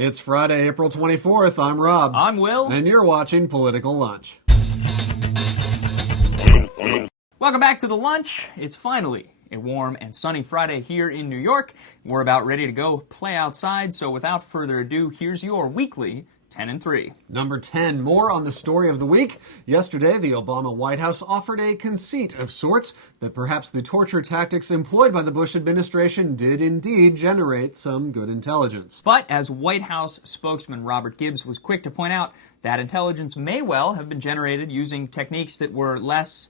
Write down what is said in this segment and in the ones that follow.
It's Friday, April 24th. I'm Rob. I'm Will. And you're watching Political Lunch. Welcome back to The Lunch. It's finally a warm and sunny Friday here in New York. We're about ready to go play outside, so without further ado, here's your weekly 10 and 3. Number 10, more on the story of the week. Yesterday, the Obama White House offered a conceit of sorts that perhaps the torture tactics employed by the Bush administration did indeed generate some good intelligence. But as White House spokesman Robert Gibbs was quick to point out, that intelligence may well have been generated using techniques that were less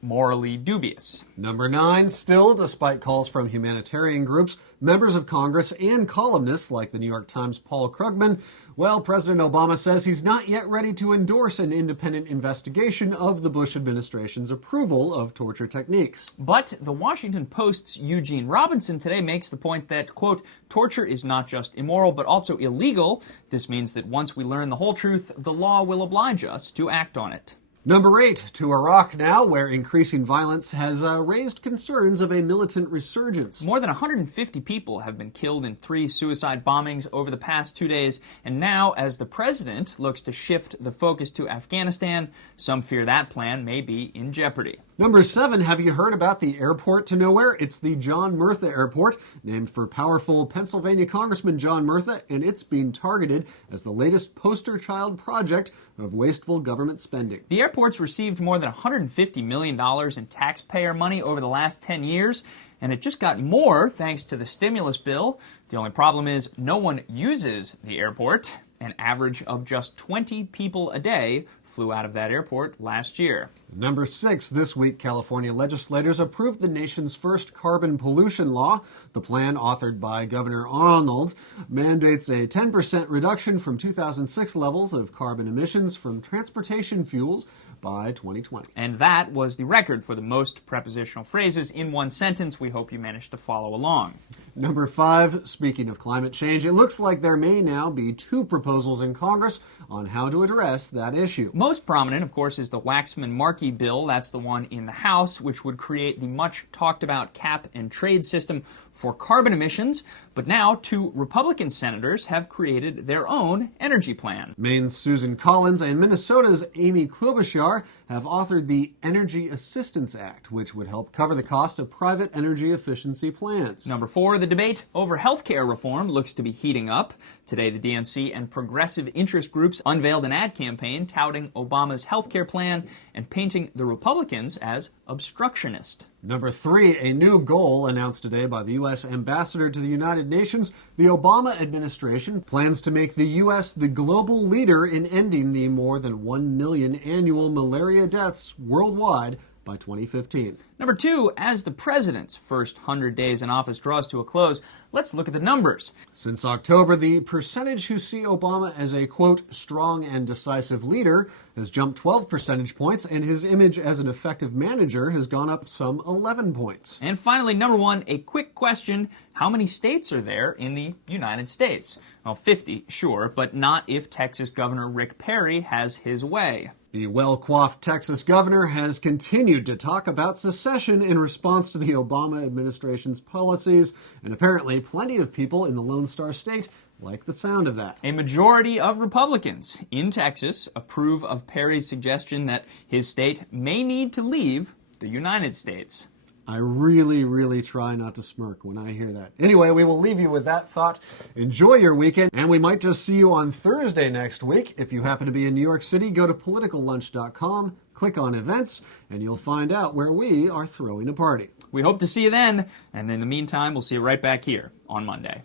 morally dubious. Number 9, still, despite calls from humanitarian groups, members of Congress, and columnists like the New York Times' Paul Krugman, well, President Obama says he's not yet ready to endorse an independent investigation of the Bush administration's approval of torture techniques. But the Washington Post's Eugene Robinson today makes the point that, quote, torture is not just immoral but also illegal. This means that once we learn the whole truth, the law will oblige us to act on it. Number 8, to Iraq now, where increasing violence has raised concerns of a militant resurgence. More than 150 people have been killed in 3 suicide bombings over the past 2 days, and now, as the president looks to shift the focus to Afghanistan, some fear that plan may be in jeopardy. Number 7, have you heard about the airport to nowhere? It's the John Murtha Airport, named for powerful Pennsylvania Congressman John Murtha, and it's being targeted as the latest poster child project of wasteful government spending. The airport's received more than $150 million in taxpayer money over the last 10 years, and it just got more thanks to the stimulus bill. The only problem is no one uses the airport. An average of just 20 people a day flew out of that airport last year. Number 6, this week California legislators approved the nation's first carbon pollution law. The plan, authored by Governor Arnold, mandates a 10% reduction from 2006 levels of carbon emissions from transportation fuels by 2020. And that was the record for the most prepositional phrases in one sentence. We hope you managed to follow along. Number 5, speaking of climate change, it looks like there may now be 2 proposals in Congress on how to address that issue. Most prominent, of course, is the Waxman-Markey bill. That's the one in the House, which would create the much-talked-about cap-and-trade system for carbon emissions. But now 2 Republican senators have created their own energy plan. Maine's Susan Collins and Minnesota's Amy Klobuchar have authored the Energy Assistance Act, which would help cover the cost of private energy efficiency plans. Number 4, the debate over health care reform looks to be heating up. Today, the DNC and progressive interest groups unveiled an ad campaign touting Obama's health care plan and painting the Republicans as obstructionist. Number 3, a new goal announced today by the U.S. Ambassador to the United Nations. The Obama administration plans to make the U.S. the global leader in ending the more than 1 million annual malaria deaths worldwide by 2015. Number 2, as the president's first 100 days in office draws to a close, let's look at the numbers. Since October, the percentage who see Obama as a, quote, strong and decisive leader has jumped 12 percentage points, and his image as an effective manager has gone up some 11 points. And finally, number 1, a quick question. How many states are there in the United States? Well, 50, sure, but not if Texas Governor Rick Perry has his way. The well-coiffed Texas governor has continued to talk about secession in response to the Obama administration's policies, and apparently plenty of people in the Lone Star State like the sound of that. A majority of Republicans in Texas approve of Perry's suggestion that his state may need to leave the United States. I really try not to smirk when I hear that. Anyway, we will leave you with that thought. Enjoy your weekend, and we might just see you on Thursday next week. If you happen to be in New York City, go to politicallunch.com, click on events, and you'll find out where we are throwing a party. We hope to see you then, and in the meantime, we'll see you right back here on Monday.